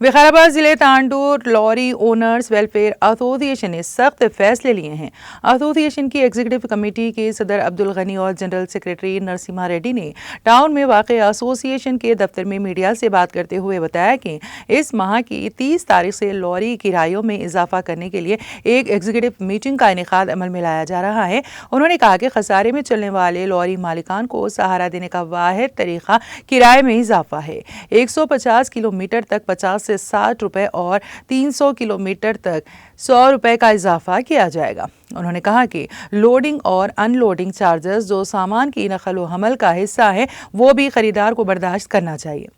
विकाराबाद जिले Tandur lorry owners welfare association ने सख्त फैसले लिए हैं। एसोसिएशन की एग्जीक्यूटिव कमेटी के सदर अब्दुल गनी और जनरल सेक्रेटरी नरसिम्हा रेड्डी ने टाउन में वाक़ एसोसिएशन के दफ्तर में मीडिया से बात करते हुए बताया कि इस माह की 30 तारीख से लॉरी किरायों में इजाफा करने के लिए एक एग्जीक्यूटिव मीटिंग का इनेकाद अमल में लाया जा रहा है। उन्होंने कहा कि खसारे में चलने वाले लॉरी मालिकान को सहारा देने का वाहिद तरीका किराए में इजाफा है। 150 किलोमीटर तक 50 से 60 रुपए और 300 किलोमीटर तक 100 रुपए का इजाफा किया जाएगा। उन्होंने कहा कि लोडिंग और अनलोडिंग चार्जेस जो सामान की नकल व हमल का हिस्सा है वो भी खरीदार को बर्दाश्त करना चाहिए।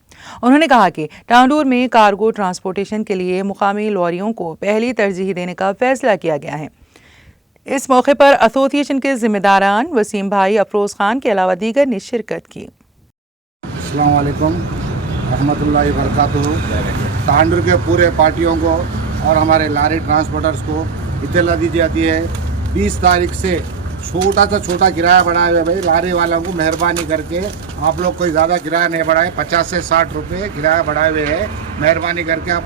उन्होंने कहा कि टांडूर में कार्गो ट्रांसपोर्टेशन के लिए मुकामी लॉरियों को पहली तरजीह देने का फैसला किया गया है। इस मौके पर एसोसिएशन के जिम्मेदारान वसीम भाई, अफरोज खान के अलावा दीगर ने शिरकत की। अस्सलाम वालेकुम रहमतुल्लाहि व बरकातुहू। तांडूर के पूरे पार्टियों को और हमारे लारी ट्रांसपोर्टर्स को इत्तला दी जाती है 20 तारीख से छोटा से छोटा किराया बढ़ाए हुए भाई लारी वालों को मेहरबानी करके आप लोग कोई ज़्यादा किराया नहीं बढ़ाए, 50 से 60 रुपये किराया बढ़ाए हुए है। मेहरबानी करके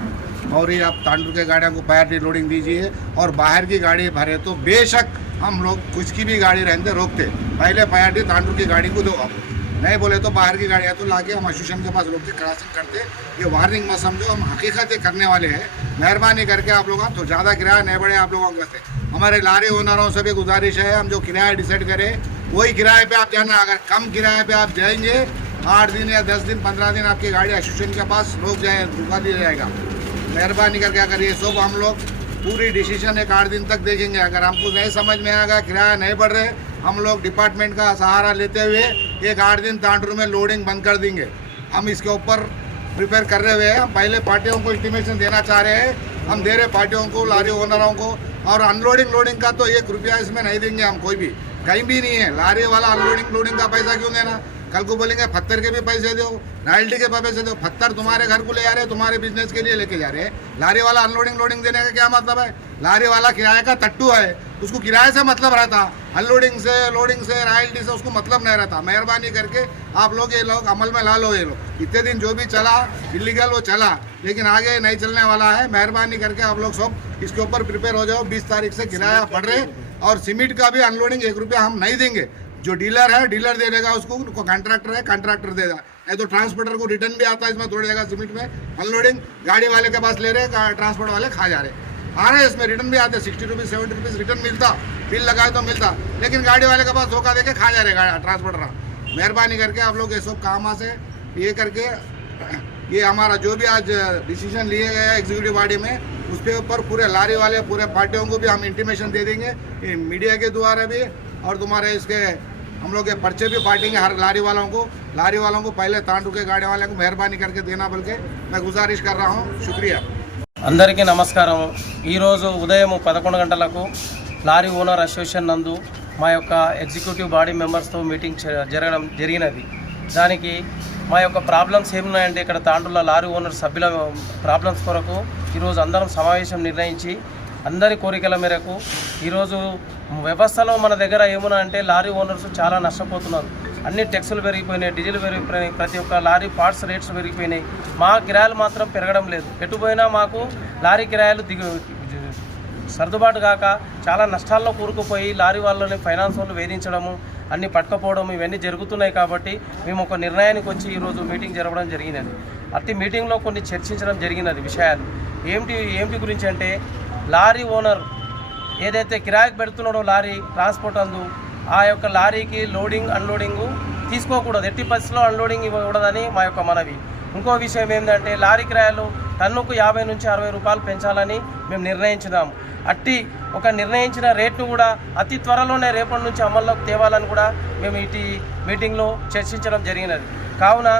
और ही आप तांडूर के गाड़ियों को प्रायोरिटी लोडिंग दीजिए और बाहर की गाड़ी भरे तो बेशक हम लोग कुछ की भी गाड़ी रहते रोकते, पहले प्रायोरिटी तांडूर की गाड़ी को दो। आप नहीं बोले तो बाहर की गाड़ियाँ तो लाके हम एसोसिएशन के पास रोक के क्रॉसिंग करते। ये वार्निंग मत समझो, हम हकीकत करने वाले हैं। मेहरबानी करके आप लोग तो ज़्यादा किराया नहीं बढ़े आप लोगों का। हमारे लारी ओनरों से भी गुजारिश है, हम जो किराया डिसाइड करें वही किराए पे आप जाना। अगर कम किराए पे आप जाएंगे 8 दिन या 10 दिन 15 दिन आपकी गाड़ी एसोसिएशन के पास रुका दिया जाएगा। मेहरबानी करके अगर ये सब हम लोग पूरी डिसीजन एक 8 दिन तक देखेंगे। अगर हमको नहीं समझ में आएगा, किराया नहीं बढ़ रहे, हम लोग डिपार्टमेंट का सहारा लेते हुए एक 8 दिन तांडूर में लोडिंग बंद कर देंगे। हम इसके ऊपर प्रिपेयर कर रहे हुए हैं। हम पहले पार्टियों को इंटीमेशन देना चाह रहे हैं, हम दे रहे पार्टियों को, लारी ओनरों को। और अनलोडिंग लोडिंग का तो 1 रुपया इसमें नहीं देंगे हम, कोई भी कहीं भी नहीं है। लारी वाला अनलोडिंग लोडिंग का पैसा क्यों देना? कल को बोलेंगे पत्थर के भी पैसे दो, रॉयल्टी के पैसे दो। पत्थर तुम्हारे घर को ले जा रहे हैं, तुम्हारे बिजनेस के लिए लेके जा रहे हैं। लारी वाला अनलोडिंग लोडिंग देने का क्या मतलब है? लारी वाला किराए का तट्टू है, उसको किराए से मतलब रहता, अनलोडिंग से, लोडिंग से, रॉयल्टी से उसको मतलब नहीं रहता। मेहरबानी करके आप लोग ये लोग अमल में ला लो। ये लोग इतने दिन जो भी चला इलीगल वो चला, लेकिन आगे नहीं चलने वाला है। मेहरबानी करके आप लोग सब इसके ऊपर प्रिपेयर हो जाओ। 20 तारीख से किराया बढ़ रहे और सीमेंट का भी अनलोडिंग 1 रुपया हम नहीं देंगे। जो डीलर है डीलर दे देगा उसको, कॉन्ट्रैक्टर है कॉन्ट्रैक्टर देगा। नहीं तो ट्रांसपोर्टर को रिटर्न भी आता है इसमें थोड़ी जगह सीमेंट में। अनलोडिंग गाड़ी वाले के पास ले रहे, ट्रांसपोर्ट वाले खा जा रहे आ रहे, इसमें रिटर्न भी आते। 60 रुपीज़ 70 रुपीज़ रिटर्न मिलता, बिल लगाए तो मिलता, लेकिन गाड़ी वाले के पास धोखा देके खा जा रहे ट्रांसपोर्टर। मेहरबानी करके आप लोग ये सब काम से ये करके ये हमारा जो भी आज डिसीजन लिए गए हैं एग्जीक्यूटिव बॉडी में, उसके ऊपर पूरे लारी वाले पूरे पार्टियों को भी हम इंटीमेशन दे देंगे मीडिया के द्वारा भी। और तुम्हारे इसके हम लोग ये पर्चे भी बांटेंगे हर लारी वालों को पहले तांडू के गाड़ी वाले को मेहरबानी करके देना बल्कि मैं गुजारिश कर रहा हूँ। शुक्रिया। అందరికీ నమస్కారం। ఈరోజు ఉదయం 11 గంటలకు లారీ ఓనర్ అసోసియేషన్ నందు మా యొక్క ఎగ్జిక్యూటివ్ బాడీ మెంబర్స్తో మీటింగ్ జరిగినది। దానికి మా యొక్క ప్రాబ్లమ్స్ ఏమున్నాయంటే ఇక్కడ తాండూరులో లారీ ఓనర్ సభ్యుల ప్రాబ్లమ్స్ కొరకు ఈరోజు అందరం సమావేశం నిర్ణయించి అందరి కోరికల మేరకు ఈరోజు వ్యవస్థలో మన దగ్గర ఏమున్నా అంటే లారీ ఓనర్స్ చాలా నష్టపోతున్నారు। అన్ని ట్యాక్సులు పెరిగిపోయినాయి, డీజిల్ పెరిగిపోయినాయి, ప్రతి ఒక్క లారీ పార్ట్స్ రేట్స్ పెరిగిపోయినాయి। మా కిరాయిలు మాత్రం పెరగడం లేదు। ఎటు పోయినా మాకు లారీ కిరాయిలు సర్దుబాటు కాక చాలా నష్టాల్లో కూరుకుపోయి లారీ వాళ్ళని ఫైనాన్స్ వాళ్ళు వేధించడము, అన్ని పట్టుకపోవడం ఇవన్నీ జరుగుతున్నాయి। కాబట్టి మేము ఒక నిర్ణయానికి వచ్చి ఈరోజు మీటింగ్ జరగడం జరిగినది। అట్టి మీటింగ్లో కొన్ని చర్చించడం జరిగినది విషయాలు ఏమిటి గురించి అంటే, లారీ ఓనర్ ఏదైతే కిరాయికి పెడుతున్నాడో లారీ ట్రాన్స్పోర్ట్ అందు ఆ యొక్క లారీకి లోడింగ్ అన్లోడింగ్ తీసుకోకూడదు, ఎట్టి పరిస్థితుల్లో అన్లోడింగ్ ఇవ్వకూడదని మా యొక్క మనవి। ఇంకో విషయం ఏంటంటే లారీ కిరాయిలు టన్నుకు 50 నుంచి 60 రూపాయలు పెంచాలని మేము నిర్ణయించినాము। అట్టి ఒక నిర్ణయించిన రేట్ను కూడా అతి త్వరలోనే రేపటి నుంచి అమల్లోకి తేవాలని కూడా మేము ఇటు మీటింగ్లో చర్చించడం జరిగినది। కావున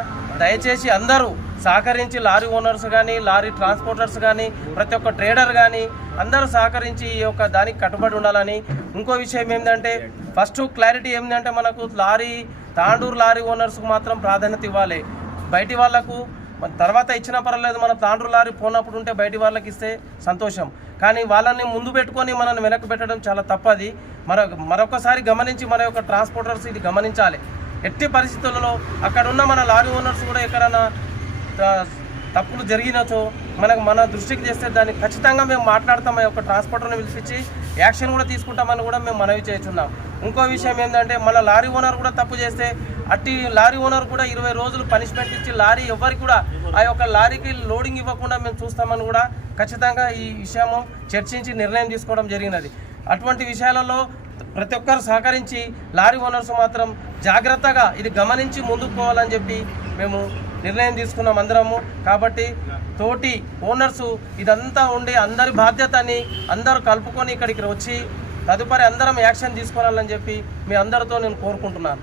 దయచేసి అందరూ సహకరించి లారీ ఓనర్స్ కానీ, లారీ ట్రాన్స్పోర్టర్స్ కానీ, ప్రతి ఒక్క ట్రేడర్ కానీ అందరూ సహకరించి ఈ యొక్క దానికి కట్టుబడి ఉండాలని। ఇంకో విషయం ఏంటంటే, ఫస్ట్ క్లారిటీ ఏంటంటే మనకు తాండూరు లారీ ఓనర్స్కు మాత్రం ప్రాధాన్యత ఇవ్వాలి। బయటి వాళ్లకు తర్వాత ఇచ్చినా పర్వాలేదు, మన తాండూరు లారీ పోనప్పుడు ఉంటే బయటి వాళ్ళకి ఇస్తే సంతోషం, కానీ వాళ్ళని ముందు పెట్టుకొని మనల్ని వెనక్కి పెట్టడం చాలా తప్పది। మరొకసారి గమనించి మన యొక్క ట్రాన్స్పోర్టర్స్ ఇది గమనించాలి। ఎట్టి పరిస్థితులలో అక్కడ ఉన్న మన లారీ ఓనర్స్ కూడా ఎక్కడైనా తప్పులు జరిగినచో మన దృష్టికి చేస్తే దాన్ని ఖచ్చితంగా మేము మాట్లాడతాం. ఆ యొక్క ట్రాన్స్పోర్టర్ని పిలిపించి యాక్షన్ కూడా తీసుకుంటామని కూడా మేము మనవి చేస్తున్నాం. ఇంకో విషయం ఏంటంటే మన లారీ ఓనర్ కూడా తప్పు చేస్తే అట్టి లారీ ఓనర్ కూడా 20 రోజులు పనిష్మెంట్ ఇచ్చి లారీ ఎవరికి కూడా ఆ యొక్క లారీకి లోడింగ్ ఇవ్వకుండా మేము చూస్తామని కూడా ఖచ్చితంగా ఈ విషయము చర్చించి నిర్ణయం తీసుకోవడం జరిగినది. అటువంటి విషయాలలో ప్రతి ఒక్కరు సహకరించి లారీ ఓనర్స్ మాత్రం జాగ్రత్తగా ఇది గమనించి ముందుకు పోవాలని చెప్పి మేము నిర్ణయం తీసుకున్నాం అందరము. కాబట్టి తోటి ఓనర్సు ఇదంతా ఉండి అందరి బాధ్యతని అందరూ కలుపుకొని ఇక్కడికి వచ్చి తదుపరి అందరం యాక్షన్ తీసుకోవాలని చెప్పి మీ అందరితో నేను కోరుకుంటున్నాను.